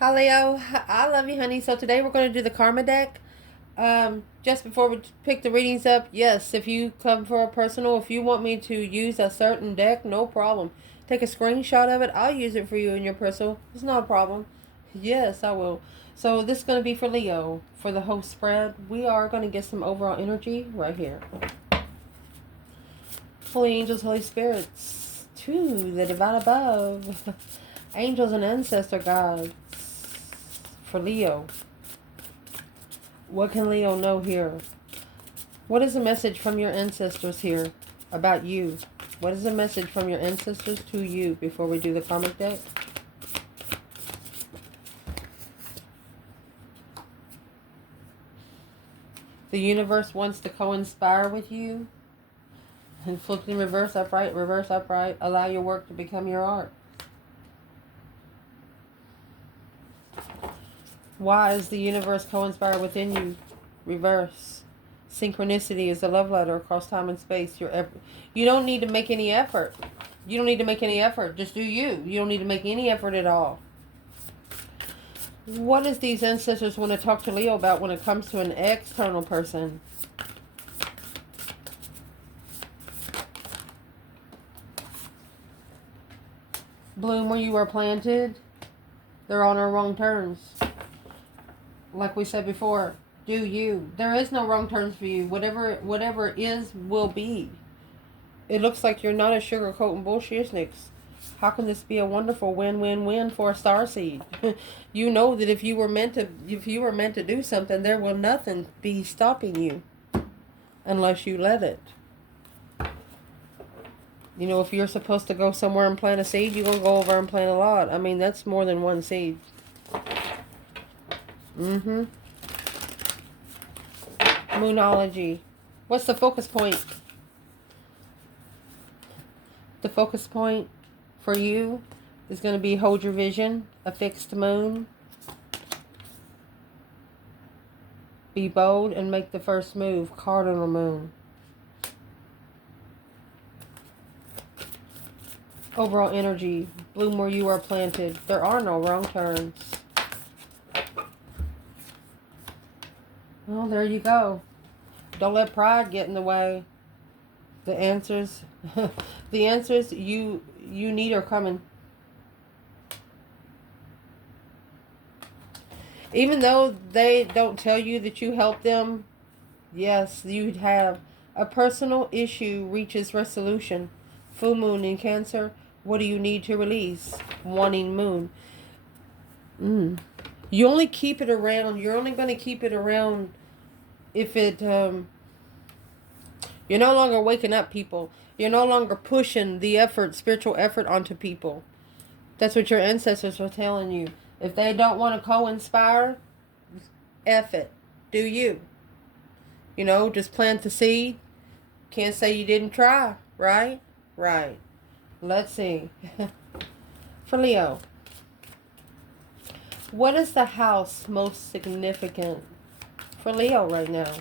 Hi Leo, I love you, honey. So today we're going to do the Karma deck. Just before we pick the readings up, yes, if you come for a personal, if you want me to use a certain deck, no problem. Take a screenshot of it. I'll use it for you in your personal. It's not a problem. Yes, I will. So this is going to be for Leo for the whole spread. We are going to get some overall energy right here. Holy angels, Holy spirits, to the divine above, angels and ancestor guides for Leo. What can Leo know here? What is the message from your ancestors here about you? What is the message from your ancestors to you before we do the karmic deck? The universe wants to co-inspire with you. And flipped in reverse, upright, reverse, upright. Allow your work to become your art. Why is the universe co-inspire within you? Reverse. Synchronicity is a love letter across time and space. You don't need to make any effort. You don't need to make any effort. Just do you. You don't need to make any effort at all. What does these ancestors want to talk to Leo about when it comes to an external person? Bloom where you are planted. They're on our wrong terms. Like we said before, do you. There is no wrong terms for you. Whatever it is will be. It looks like you're not a sugarcoating bullshitniks. How can this be a wonderful win-win-win for a starseed? You know that if you were meant to do something, there will nothing be stopping you unless you let it. You know, if you're supposed to go somewhere and plant a seed, you're going to go over and plant a lot. I mean, that's more than one seed. Moonology. What's the focus point? The focus point for you is going to be hold your vision, a fixed moon. Be bold and make the first move, cardinal moon. Overall energy, bloom where you are planted. There are no wrong turns. Well, there you go. Don't let pride get in the way. The answers, the answers you need are coming. Even though they don't tell you that you help them, yes, you have. A personal issue reaches resolution. Full moon in Cancer. What do you need to release? Wanting moon. You only keep it around. You're only going to keep it around if it. You're no longer waking up people. You're no longer pushing the effort, spiritual effort onto people. That's what your ancestors are telling you. If they don't want to co-inspire, F it. Do you. You know, just plant the seed. Can't say you didn't try, right? Right. Let's see. For Leo. What is the house most significant for Leo right now?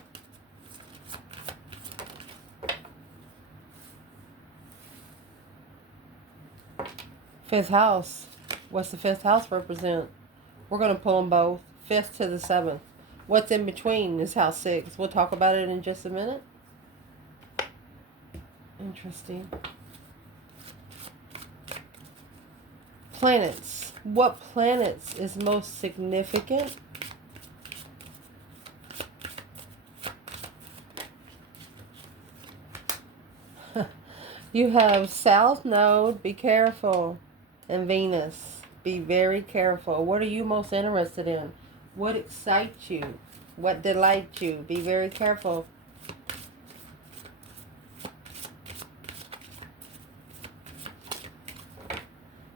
Fifth house. What's the fifth house represent? We're going to pull them both. Fifth to the seventh. What's in between is house 6. We'll talk about it in just a minute. Interesting. Planets. What planets is most significant? You have South Node, be careful, and Venus, be very careful. What are you most interested in? What excites you? What delights you? Be very careful.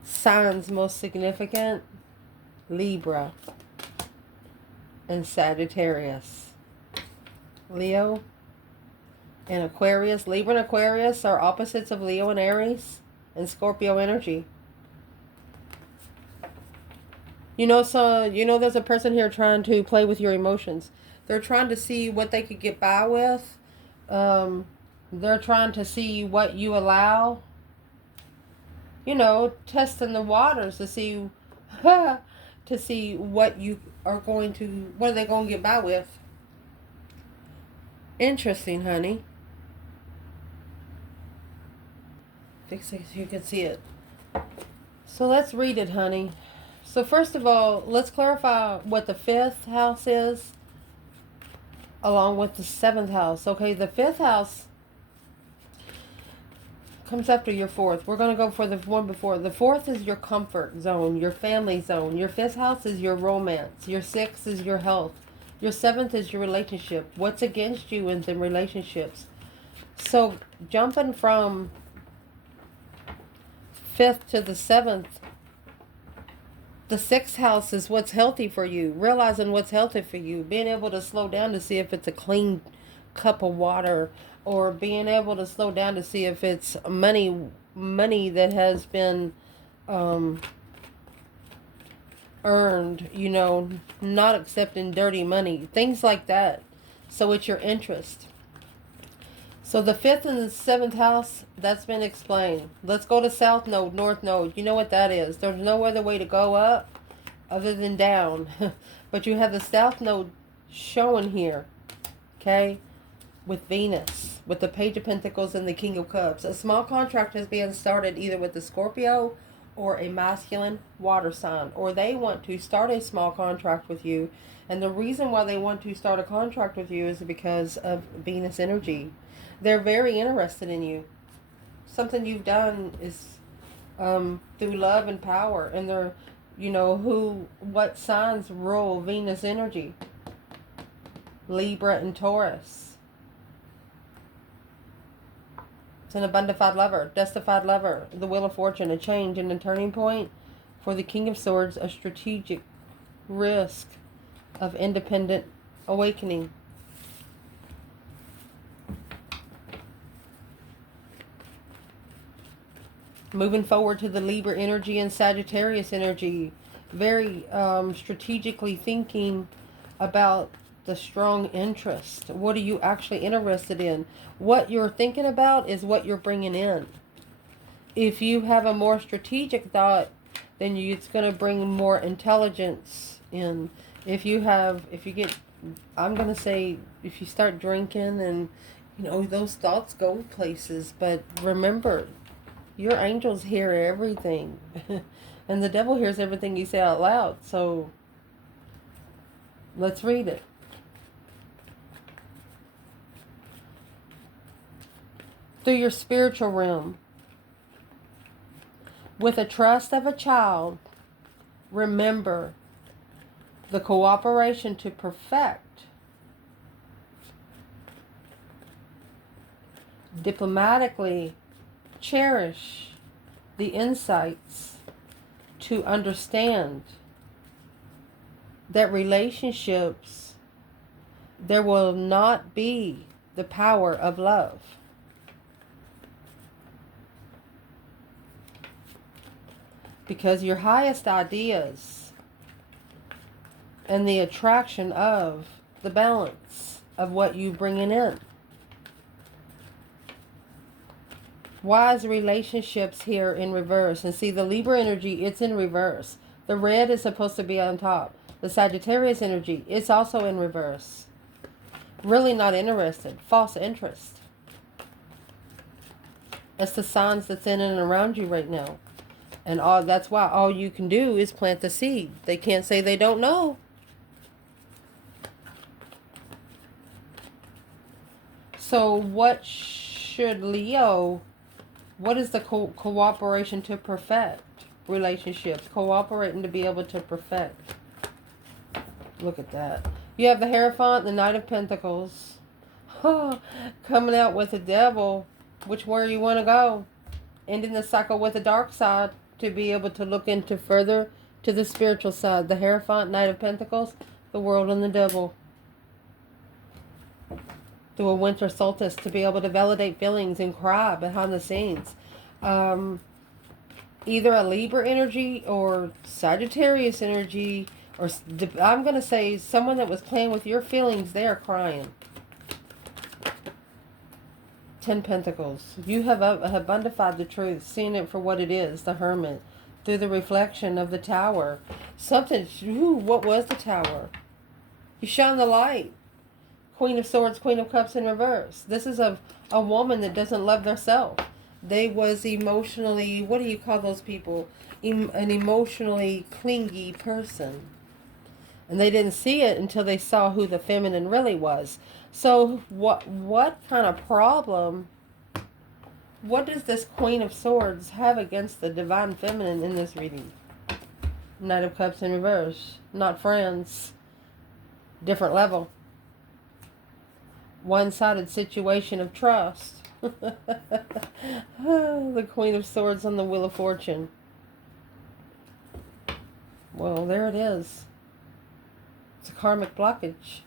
Signs most significant, Libra and Sagittarius. Leo and Aquarius. Libra and Aquarius are opposites of Leo and Aries and Scorpio energy. There's a person here trying to play with your emotions. They're trying to see what they could get by with. They're trying to see what you allow. Testing the waters to see to see what are they going to get by with. Interesting, honey. Fix it so you can see it. So let's read it, honey. So first of all, let's clarify what the 5th house is along with the 7th house. Okay, the 5th house comes after your 4th. We're going to go for the one before. The 4th is your comfort zone, your family zone. Your 5th house is your romance. Your 6th is your health. Your 7th is your relationship. What's against you in the relationships? So jumping from 5th to the 7th, the 6th house is what's healthy for you. Realizing what's healthy for you. Being able to slow down to see if it's a clean cup of water, or being able to slow down to see if it's money that has been earned, you know, not accepting dirty money, things like that. So it's your interest. So the 5th and the 7th house, that's been explained. Let's go to South Node, North Node. You know what that is. There's no other way to go up other than down. But you have the South Node showing here, okay, with Venus, with the Page of Pentacles and the King of Cups. A small contract is being started either with the Scorpio or a masculine water sign, or they want to start a small contract with you. And the reason why they want to start a contract with you is because of Venus energy. They're very interested in you. Something you've done is through love and power. And they're, you know, what signs rule Venus energy? Libra and Taurus. It's an abundified lover, justified lover, the Wheel of Fortune, a change and a turning point. For the King of Swords, a strategic risk of independent awakening. Moving forward to the Libra energy and Sagittarius energy. Very strategically thinking about the strong interest. What are you actually interested in? What you're thinking about is what you're bringing in. If you have a more strategic thought, then it's going to bring more intelligence in. If you get, I'm going to say, if you start drinking and, you know, those thoughts go places. But remember, your angels hear everything. And the devil hears everything you say out loud. So let's read it. Through your spiritual realm, with a trust of a child, remember the cooperation to perfect, diplomatically cherish the insights to understand that relationships, there will not be the power of love. Because your highest ideas and the attraction of the balance of what you bringing in. Why is relationships here in reverse? And see, the Libra energy, it's in reverse. The red is supposed to be on top. The Sagittarius energy, it's also in reverse. Really not interested. False interest. That's the signs that's in and around you right now. And that's why all you can do is plant the seed. They can't say they don't know. So what should Leo, what is the cooperation to perfect relationships? Cooperating to be able to perfect. Look at that. You have the Hierophant, the Knight of Pentacles. Coming out with the Devil. Which way you want to go? Ending the cycle with the dark side. To be able to look into further to the spiritual side. The Hierophant, Knight of Pentacles, the World and the Devil. Through a winter solstice, to be able to validate feelings and cry behind the scenes. Either a Libra energy or Sagittarius energy, or I'm going to say someone that was playing with your feelings, they are crying. 10 Pentacles. You have undified the truth, seen it for what it is, the Hermit. through the reflection of the tower. Something, ooh, what was the tower? You shone the light. Queen of Swords, Queen of Cups in reverse. This is a woman that doesn't love herself. They was emotionally, what do you call those people? An emotionally clingy person. And they didn't see it until they saw who the feminine really was. So what kind of problem, what does this Queen of Swords have against the divine feminine in this reading? Knight of Cups in reverse. Not friends. Different level. One-sided situation of trust. The Queen of Swords on the Wheel of Fortune. Well, there it is. It's a karmic blockage.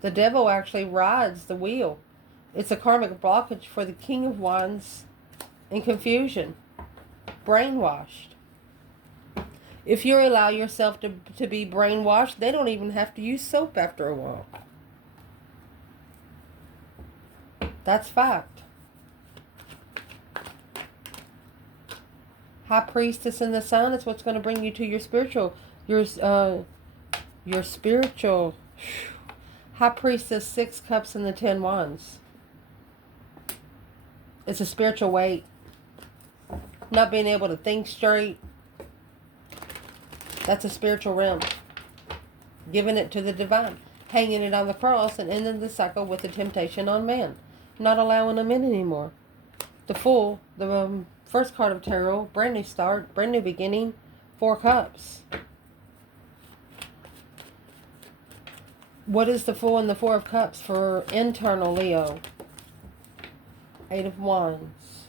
The devil actually rides the wheel. It's a karmic blockage for the King of Wands in confusion. Brainwashed. If you allow yourself to be brainwashed, they don't even have to use soap after a while. That's fact. High Priestess in the Sun is what's going to bring you to your spiritual, your spiritual. High Priestess, 6 Cups and the 10 Wands. It's a spiritual weight. Not being able to think straight. That's a spiritual realm. Giving it to the divine. Hanging it on the cross and ending the cycle with the temptation on man. Not allowing them in anymore. The Fool, the first card of tarot, brand new start, brand new beginning, 4 Cups. What is the Fool and the 4 of Cups for internal Leo? 8 of Wands.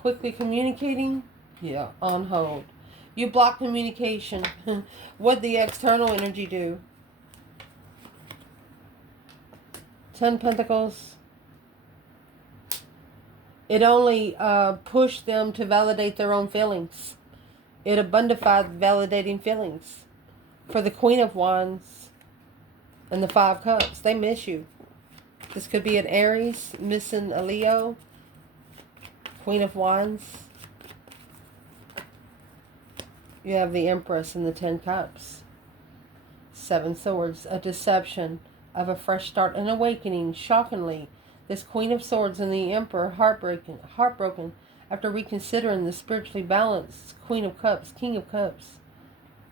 Quickly communicating? Yeah, on hold. You block communication. What'd the external energy do? 10 Pentacles. It only pushed them to validate their own feelings. It abundified validating feelings. For the Queen of Wands and the 5 Cups, they miss you. This could be an Aries missing a Leo. Queen of Wands. You have the Empress and the 10 Cups. 7 Swords, a deception of a fresh start, an awakening. Shockingly, this Queen of Swords and the Emperor heartbroken after reconsidering the spiritually balanced Queen of Cups, King of Cups.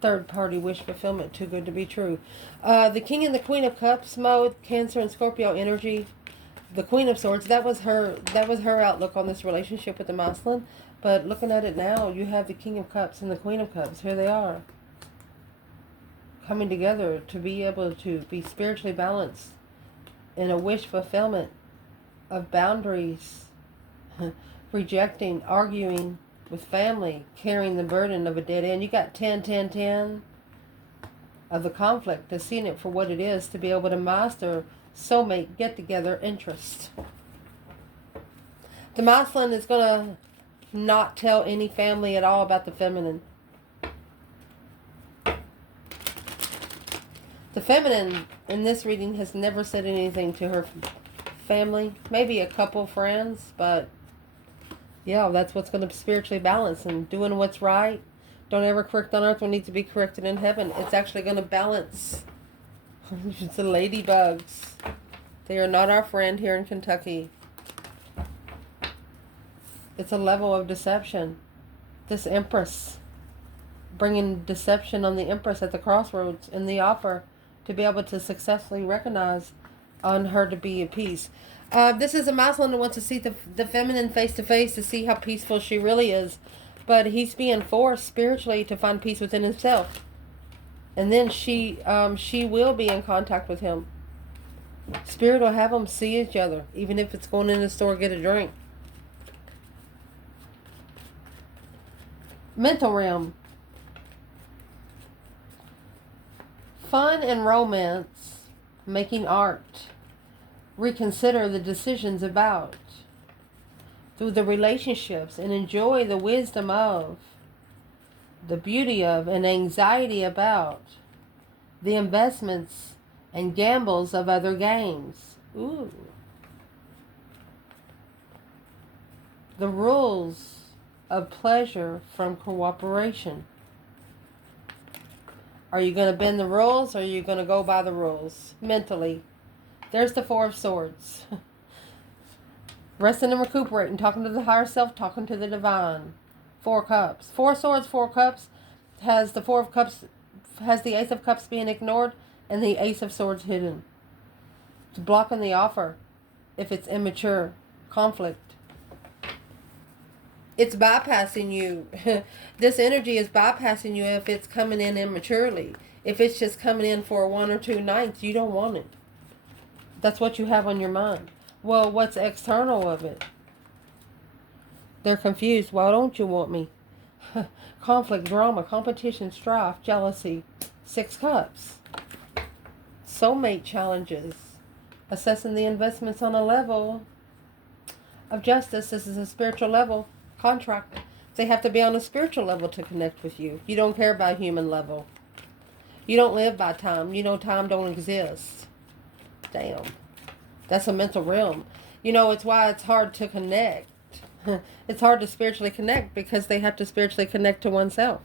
Third party wish fulfillment, too good to be true. The King and the Queen of Cups mode, Cancer and Scorpio energy. The Queen of Swords, that was her outlook on this relationship with the masculine. But looking at it now, you have the King of Cups and the Queen of Cups. Here they are. Coming together to be able to be spiritually balanced in a wish fulfillment of boundaries. Rejecting, arguing with family, carrying the burden of a dead end. You got 10, 10, 10 of the conflict, to seeing it for what it is, to be able to master soulmate, get together, interest. The masculine is going to not tell any family at all about the feminine. The feminine in this reading has never said anything to her family. Maybe a couple friends, but yeah, that's what's going to spiritually balance and doing what's right. Don't ever correct on earth what needs to be corrected in heaven. It's actually going to balance. It's the ladybugs. They are not our friend here in Kentucky. It's a level of deception. This Empress, bringing deception on the Empress at the crossroads in the offer to be able to successfully recognize on her to be at peace. This is a masculine that wants to see the feminine face to face to see how peaceful she really is. But he's being forced spiritually to find peace within himself. And then she will be in contact with him. Spirit will have them see each other, even if it's going in the store to get a drink. Mental realm. Fun and romance. Making art. Reconsider the decisions about. Through the relationships and enjoy the wisdom of. The beauty of and anxiety about. The investments and gambles of other games. Ooh. The rules of pleasure from cooperation. Are you going to bend the rules, or are you going to go by the rules mentally? There's the Four of Swords. Resting and recuperating, talking to the higher self, talking to the divine. Four Cups. Four Swords, Four Cups has the Four of Cups, has the Ace of Cups being ignored and the Ace of Swords hidden. It's blocking the offer if it's immature. Conflict. It's bypassing you. This energy is bypassing you if it's coming in immaturely. If it's just coming in for 1 or 2 nights, you don't want it. That's what you have on your mind. Well, what's external of it? They're confused. Why don't you want me? Conflict, drama, competition, strife, jealousy. 6 Cups. Soulmate challenges. Assessing the investments on a level of justice. This is a spiritual level. Contract. They have to be on a spiritual level to connect with you. You don't care about human level. You don't live by time. You know time don't exist. Damn. That's a mental realm. You know, it's why it's hard to connect. It's hard to spiritually connect because they have to spiritually connect to oneself.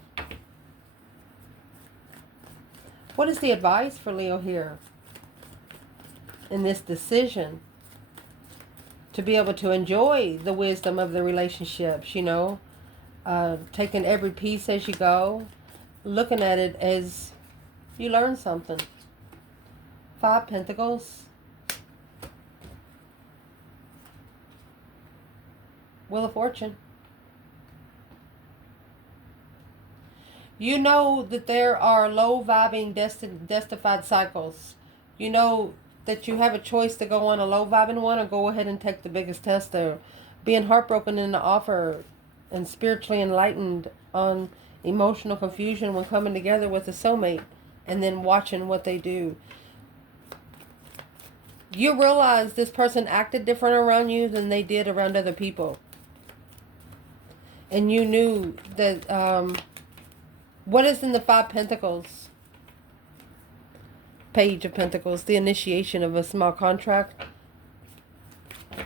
What is the advice for Leo here in this decision? To be able to enjoy the wisdom of the relationships, you know, taking every piece as you go, looking at it as you learn something. 5 Pentacles. Wheel of Fortune. You know that there are low vibing destified cycles. You know that you have a choice to go on a low vibing one or go ahead and take the biggest test there. Being heartbroken in the offer and spiritually enlightened on emotional confusion when coming together with a soulmate and then watching what they do. You realize this person acted different around you than they did around other people. And you knew that, what is in the 5 Pentacles? Page of Pentacles, the initiation of a small contract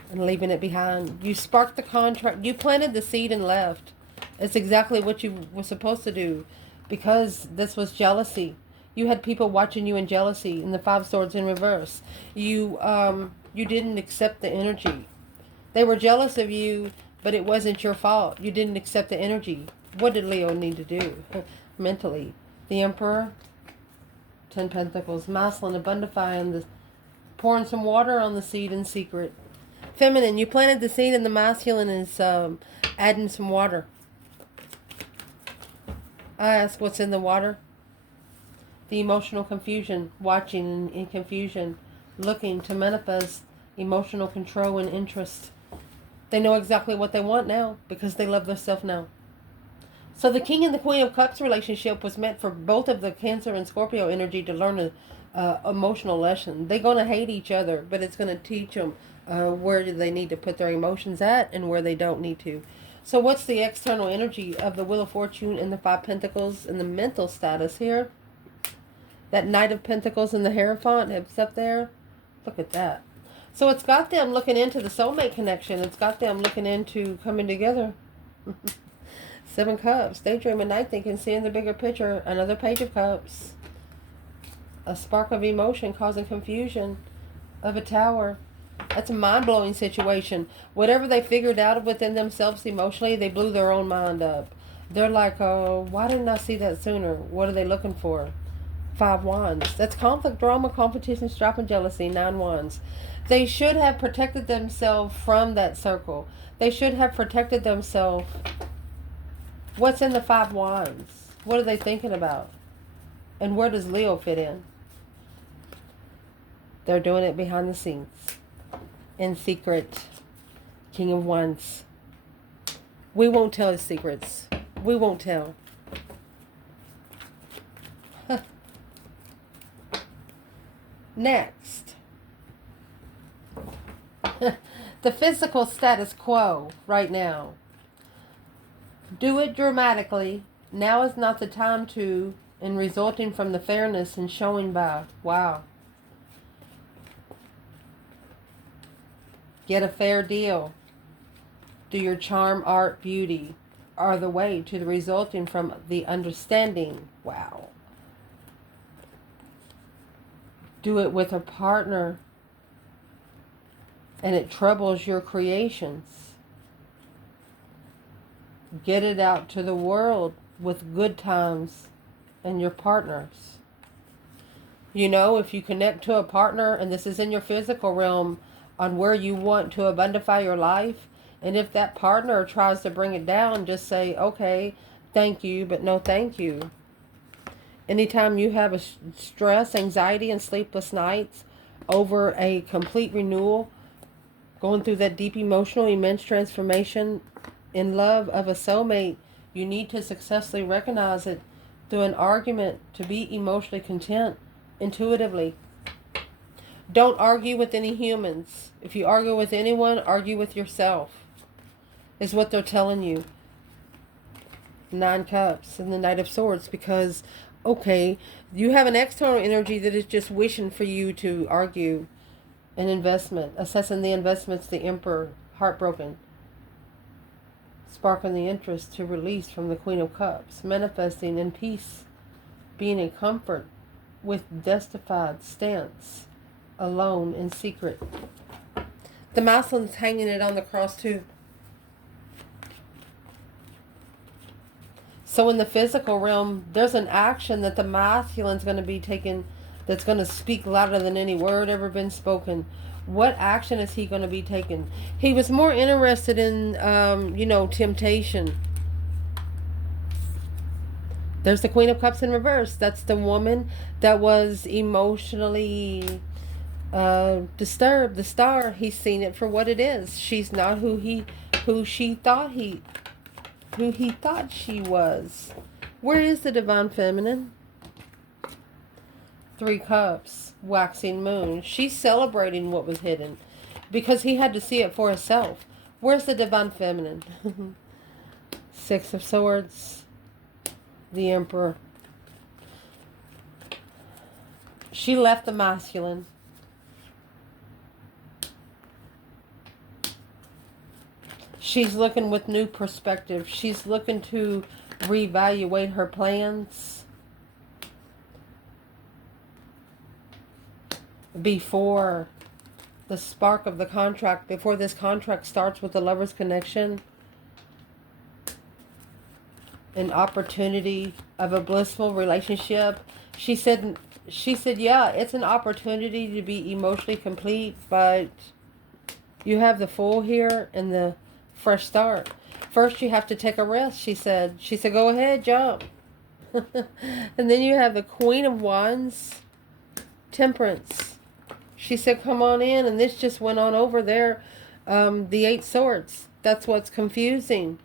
and leaving it behind. You sparked the contract. You planted the seed and left. It's exactly what you were supposed to do because this was jealousy. You had people watching you in jealousy in the 5 Swords in reverse. You didn't accept the energy. They were jealous of you, but it wasn't your fault. You didn't accept the energy. What did Leo need to do mentally? The Emperor. 10 Pentacles, masculine, abundifying, pouring some water on the seed in secret. Feminine, you planted the seed and the masculine is adding some water. I ask what's in the water? The emotional confusion, watching in confusion, looking to manifest emotional control and interest. They know exactly what they want now because they love themselves now. So the King and the Queen of Cups relationship was meant for both of the Cancer and Scorpio energy to learn an emotional lesson. They're going to hate each other, but it's going to teach them where they need to put their emotions at and where they don't need to. So what's the external energy of the Wheel of Fortune and the 5 Pentacles and the mental status here? That Knight of Pentacles and the Hierophant is up there. Look at that. So it's got them looking into the soulmate connection. It's got them looking into coming together. 7 Cups, daydreaming, night thinking, seeing the bigger picture. Another Page of Cups. A spark of emotion causing confusion of a Tower. That's a mind-blowing situation. Whatever they figured out within themselves emotionally, they blew their own mind up. They're like, oh, why didn't I see that sooner? What are they looking for? 5 Wands. That's conflict, drama, competition, strife, and jealousy. 9 Wands. They should have protected themselves from that circle. They should have protected themselves. What's in the 5 Wands? What are they thinking about? And where does Leo fit in? They're doing it behind the scenes. In secret. King of Wands. We won't tell his secrets. We won't tell. Next. The physical status quo right now. Do it dramatically. Now is not the time to, and resulting from the fairness and showing by. Wow. Get a fair deal. Do your charm, art, beauty. are the way to the resulting from the understanding. Wow. Do it with a partner and it troubles your creations. Get it out to the world with good times and your partners. You know, if you connect to a partner, and this is in your physical realm, on where you want to abundify your life, and if that partner tries to bring it down, just say, okay, thank you, but no thank you. Anytime you have a stress, anxiety, and sleepless nights over a complete renewal, going through that deep emotional, immense transformation in love of a soulmate, you need to successfully recognize it through an argument to be emotionally content intuitively. Don't argue with any humans. If you argue with anyone, argue with yourself, is what they're telling you. 9 Cups and the Knight of Swords, because, okay, you have an external energy that is just wishing for you to argue. An investment, assessing the investments, the Emperor, heartbroken. Sparking the interest to release from the Queen of Cups, manifesting in peace, being in comfort with justified stance, alone in secret. The masculine's hanging it on the cross too. So in the physical realm, there's an action that the masculine's going to be taking that's going to speak louder than any word ever been spoken. What action is he going to be taking? He was more interested in, temptation. There's the Queen of Cups in reverse. That's the woman that was emotionally disturbed. The star, he's seen it for what it is. She's not who he thought she was. Where is the divine feminine? 3 Cups, waxing moon. She's celebrating what was hidden because he had to see it for himself. Where's the divine feminine? 6 of Swords, the Emperor. She left the masculine. She's looking with new perspective. She's looking to reevaluate her plans before the spark of the contract, before this contract starts with the lover's connection. An opportunity of a blissful relationship. She said, yeah, it's an opportunity to be emotionally complete, but you have the Fool here and the fresh start. First, you have to take a rest, she said. She said, go ahead, jump. And then you have the Queen of Wands, Temperance. She said, come on in. And this just went on over there. The 8 Swords. That's what's confusing.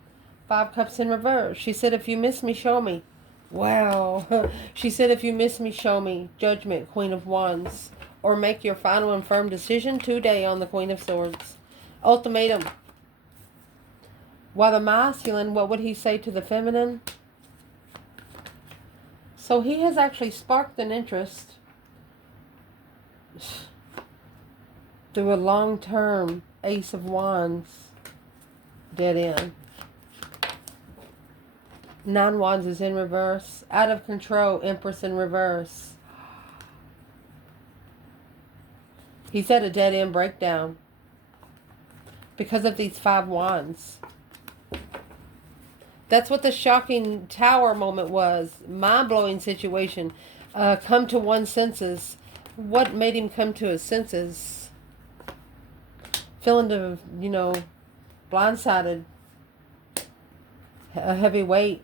5 Cups in reverse. She said, if you miss me, show me. Wow. She said, if you miss me, show me. Judgment, Queen of Wands. Or make your final and firm decision today on the Queen of Swords. Ultimatum. While the masculine, what would he say to the feminine? So he has actually sparked an interest through a long-term Ace of Wands, dead end. 9 Wands is in reverse. Out of control, Empress in reverse. He's at a dead end breakdown because of these 5 Wands. That's what the shocking tower moment was. Mind-blowing situation. Come to one's senses. What made him come to his senses? Feeling blindsided. A heavy weight.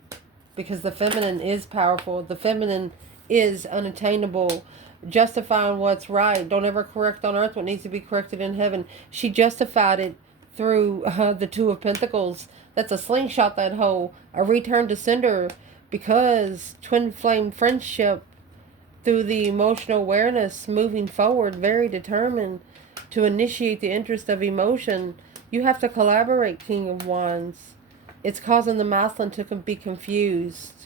Because the feminine is powerful. The feminine is unattainable. Justifying what's right. Don't ever correct on earth what needs to be corrected in heaven. She justified it through the 2 of Pentacles. That's a slingshot, that hole. A return to sender. Because twin flame friendship, through the emotional awareness, moving forward, very determined to initiate the interest of emotion. You have to collaborate, King of Wands. It's causing the masculine to be confused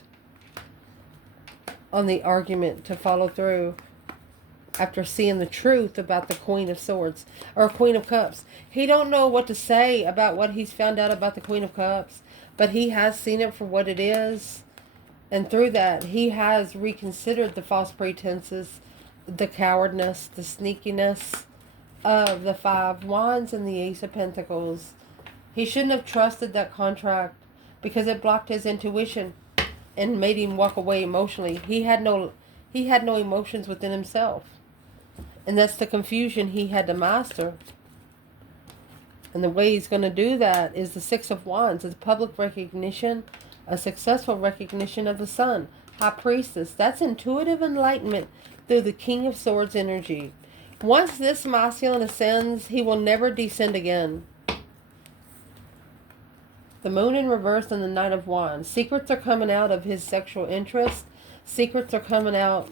on the argument to follow through after seeing the truth about the Queen of Swords or Queen of Cups. He don't know what to say about what he's found out about the Queen of Cups, But he has seen it for what it is. And through that, he has reconsidered the false pretenses, the cowardness, the sneakiness of the Five Wands and the Ace of Pentacles. He shouldn't have trusted that contract because it blocked his intuition and made him walk away emotionally. He had no emotions within himself. And that's the confusion he had to master. And the way he's going to do that is the Six of Wands. It's public recognition, a successful recognition of the Sun. High Priestess. That's intuitive enlightenment through the King of Swords energy. Once this masculine ascends, he will never descend again. The Moon in reverse and the Knight of Wands. Secrets are coming out of his sexual interest. Secrets are coming out.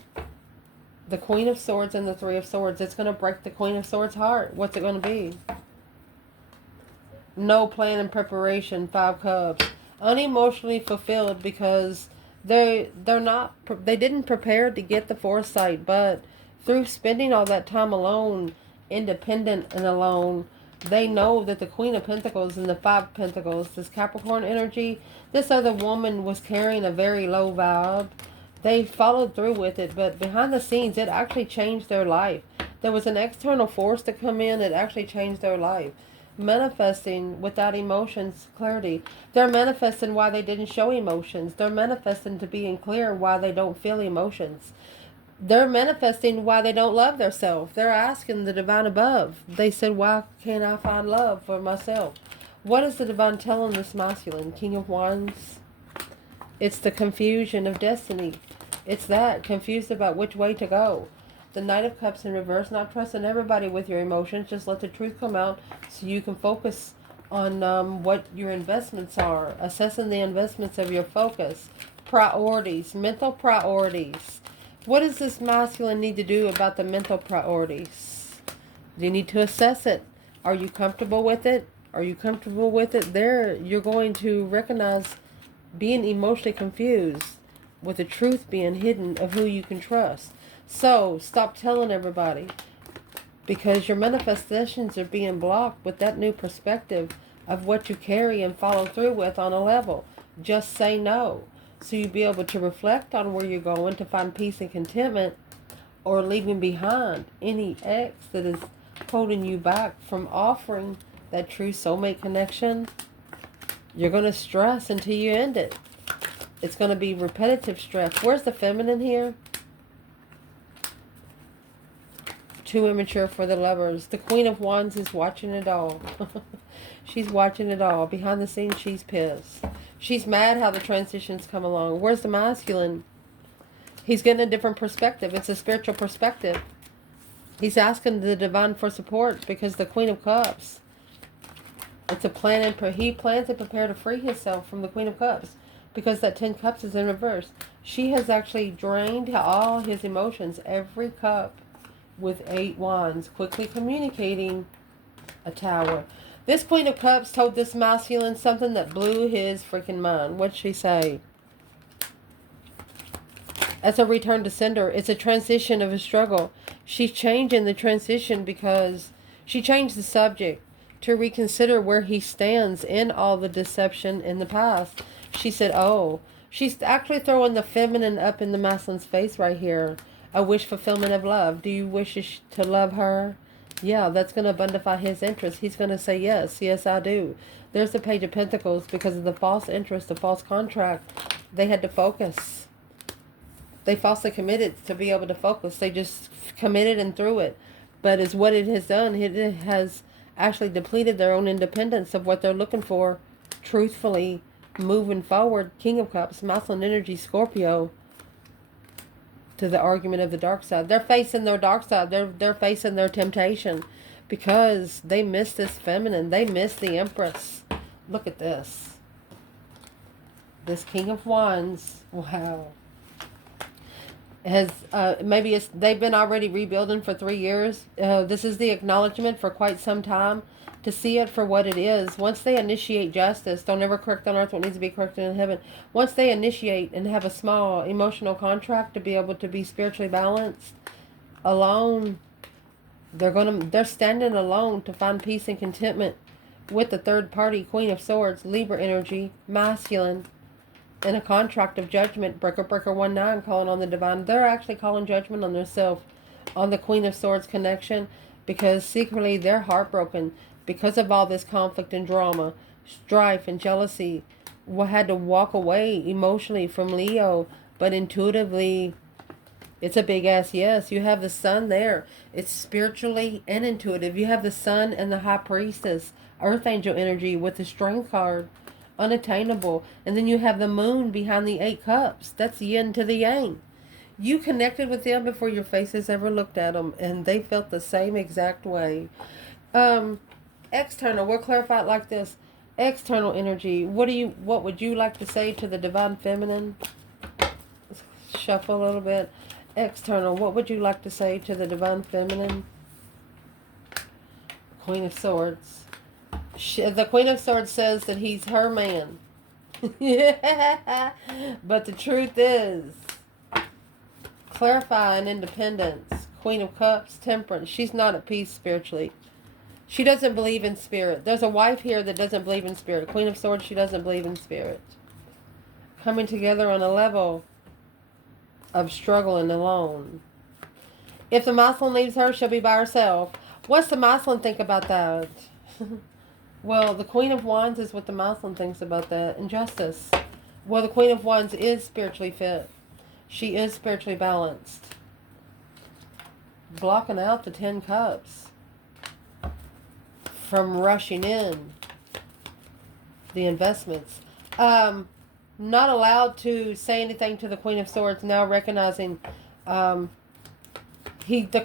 The Queen of Swords and the Three of Swords. It's going to break the Queen of Swords' heart. What's it going to be? No plan and preparation. Five Cups. Unemotionally fulfilled because they didn't prepare to get the foresight, but through spending all that time alone, independent and alone, they know that the Queen of Pentacles and the Five of Pentacles, this Capricorn energy, this other woman was carrying a very low vibe. They followed through with it, but behind the scenes, it actually changed their life. There was an external force to come in that actually changed their life. Manifesting without emotions, clarity. They're manifesting why they didn't show emotions. They're manifesting to being clear why they don't feel emotions. They're manifesting why they don't love themselves. They're asking the divine above. They said, why can't I find love for myself? What is the divine telling this masculine? King of Wands. It's the confusion of destiny. It's that, confused about which way to go. The Knight of Cups in reverse, not trusting everybody with your emotions. Just let the truth come out so you can focus on what your investments are. Assessing the investments of your focus. Priorities, mental priorities. What does this masculine need to do about the mental priorities? You need to assess it. Are you comfortable with it? Are you comfortable with it? There, you're going to recognize being emotionally confused with the truth being hidden of who you can trust. So, stop telling everybody because your manifestations are being blocked with that new perspective of what you carry and follow through with on a level. Just say no. So you'll be able to reflect on where you're going to find peace and contentment, or leaving behind any ex that is holding you back from offering that true soulmate connection. You're going to stress until you end it. It's going to be repetitive stress. Where's the feminine here? Too immature for the lovers. The Queen of Wands is watching it all. She's watching it all. Behind the scenes, she's pissed. She's mad how the transitions come along. Where's the masculine? He's getting a different perspective. It's a spiritual perspective. He's asking the divine for support because the Queen of Cups. It's a plan, and he plans to prepare to free himself from the Queen of Cups because that 10 Cups is in reverse. She has actually drained all his emotions. Every cup with 8 wands, quickly communicating a Tower. This Queen of Cups told this masculine something that blew his freaking mind. What'd she say? As a return to sender, it's a transition of a struggle. She's changing the transition because she changed the subject to reconsider where he stands in all the deception in the past. She said, oh, she's actually throwing the feminine up in the masculine's face right here. A wish fulfillment of love. Do you wish to love her? Yeah, that's going to abundify his interest. He's going to say, yes, yes, I do. There's the Page of Pentacles because of the false interest, the false contract. They had to focus. They falsely committed to be able to focus. They just committed and threw it. But as what it has done, it has actually depleted their own independence of what they're looking for. Truthfully, moving forward, King of Cups, masculine energy, Scorpio, to the argument of the dark side. They're facing their dark side. They're facing their temptation because they miss this feminine. They miss the Empress. Look at this. This King of Wands. Wow. Has they've been already rebuilding for 3 years. This is the acknowledgement for quite some time to see it for what it is. Once they initiate justice, don't ever correct on earth what needs to be corrected in heaven. Once they initiate and have a small emotional contract to be able to be spiritually balanced, alone, they're standing alone to find peace and contentment with the third party, Queen of Swords, Libra energy, masculine, in a contract of judgment, breaker 19, calling on the divine. They're actually calling judgment on themselves, on the Queen of Swords connection, because secretly they're heartbroken because of all this conflict and drama, strife and jealousy. Had to walk away emotionally from Leo, but intuitively it's a big ass yes. You have the sun there. It's spiritually and intuitive. You have the sun and the high priestess, earth angel energy with the strength card, unattainable. And then you have the moon behind the 8 cups. That's yin to the yang. You connected with them before your faces ever looked at them, and they felt the same exact way. External, we'll clarify it like this. External energy. What would you like to say to the divine feminine? Let's shuffle a little bit. External, what would you like to say to the divine feminine? Queen of Swords. The Queen of Swords says that he's her man. Yeah. But the truth is, clarify and independence. Queen of Cups, temperance. She's not at peace spiritually. She doesn't believe in spirit. There's a wife here that doesn't believe in spirit. Queen of Swords, she doesn't believe in spirit. Coming together on a level of struggling alone. If the masculine leaves her, she'll be by herself. What's the masculine think about that? Well, the Queen of Wands is what the masculine thinks about that. Injustice. Well, the Queen of Wands is spiritually fit. She is spiritually balanced. Blocking out the 10 cups from rushing in the investments. Not allowed to say anything to the Queen of Swords, now recognizing the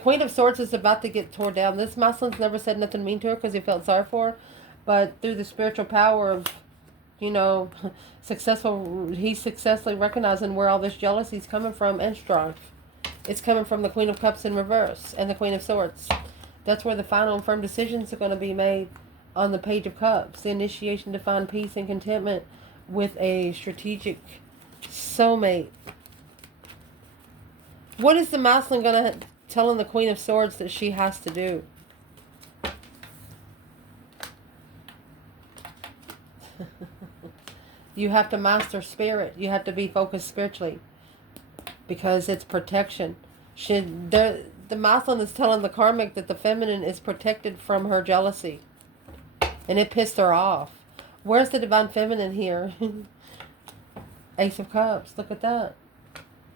Queen of Swords is about to get torn down. This masculine's never said nothing mean to her because he felt sorry for her, but through the spiritual power of, he's successfully recognizing where all this jealousy is coming from and strife. It's coming from the Queen of Cups in reverse and the Queen of Swords. That's where the final and firm decisions are going to be made on the Page of Cups. The initiation to find peace and contentment with a strategic soulmate. What is the masculine going to telling the Queen of Swords that she has to do? You have to master spirit. You have to be focused spiritually because it's protection. The masculine is telling the karmic that the feminine is protected from her jealousy, and it pissed her off. Where's the divine feminine here? Ace of Cups. Look at that.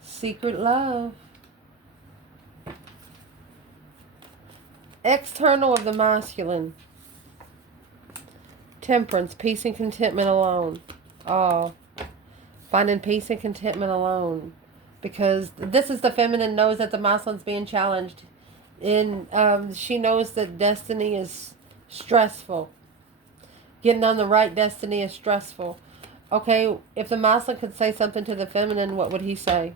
Secret love. External of the masculine. Temperance. Peace and contentment alone. Oh. Finding peace and contentment alone. Because this is the feminine knows that the masculine's being challenged. She knows that destiny is stressful. Getting on the right destiny is stressful. Okay, if the masculine could say something to the feminine, what would he say?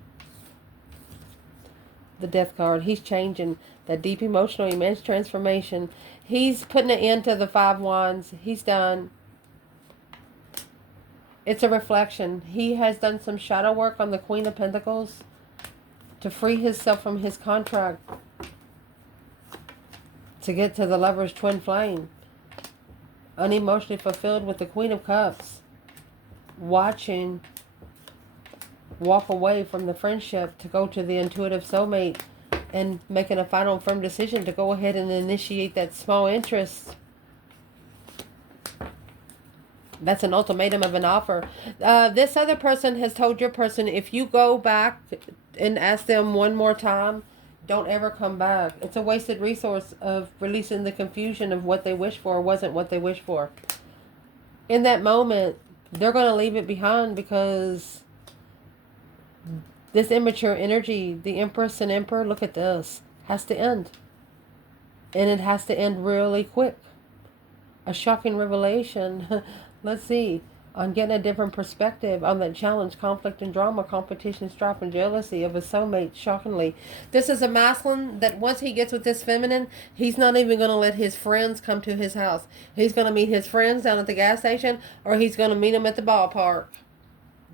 The Death card. He's changing. That deep emotional, immense transformation. He's putting an end to the 5 wands. He's done. It's a reflection. He has done some shadow work on the Queen of Pentacles to free himself from his contract to get to the Lover's twin flame. Unemotionally fulfilled with the Queen of Cups. Watching walk away from the friendship to go to the intuitive soulmate and making a final firm decision to go ahead and initiate that small interest. That's an ultimatum of an offer. This other person has told your person, if you go back and ask them one more time, don't ever come back. It's a wasted resource of releasing the confusion of what they wished for wasn't what they wished for. In that moment, they're going to leave it behind because this immature energy, the Empress and Emperor, look at this, has to end. And it has to end really quick. A shocking revelation. Let's see. On getting a different perspective on that challenge, conflict and drama, competition, strife and jealousy of a soulmate, shockingly. This is a masculine that once he gets with this feminine, he's not even going to let his friends come to his house. He's going to meet his friends down at the gas station, or he's going to meet them at the ballpark.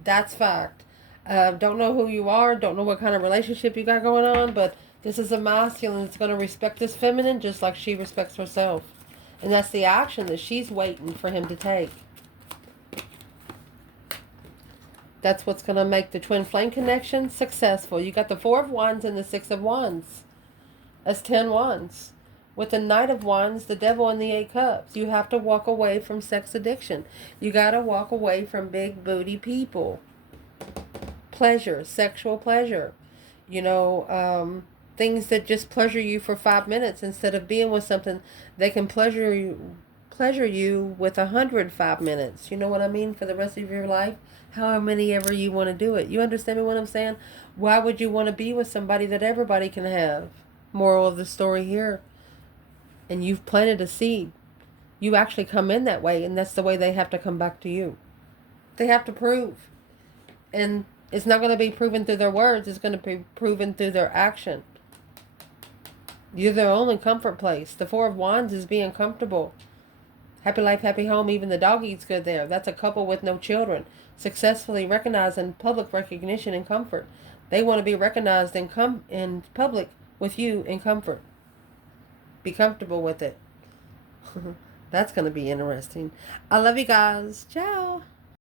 That's fact. Don't know who you are, don't know what kind of relationship you got going on, but this is a masculine that's going to respect this feminine just like she respects herself. And that's the action that she's waiting for him to take. That's what's going to make the twin flame connection successful. You got the Four of Wands and the Six of Wands. That's 10 wands. With the Knight of Wands, the Devil, and the Eight Cups. You have to walk away from sex addiction. You got to walk away from big booty people. Pleasure, sexual pleasure. You know, things that just pleasure you for 5 minutes instead of being with something that can pleasure you with 105 minutes. You know what I mean? For the rest of your life. However many ever you want to do it. You understand me what I'm saying? Why would you want to be with somebody that everybody can have? Moral of the story here. And you've planted a seed. You actually come in that way, and that's the way they have to come back to you. They have to prove. And it's not going to be proven through their words. It's going to be proven through their action. You're their only comfort place. The Four of Wands is being comfortable. Happy life, happy home. Even the dog eats good there. That's a couple with no children. Successfully recognized in public recognition and comfort. They want to be recognized in public with you in comfort. Be comfortable with it. That's going to be interesting. I love you guys. Ciao.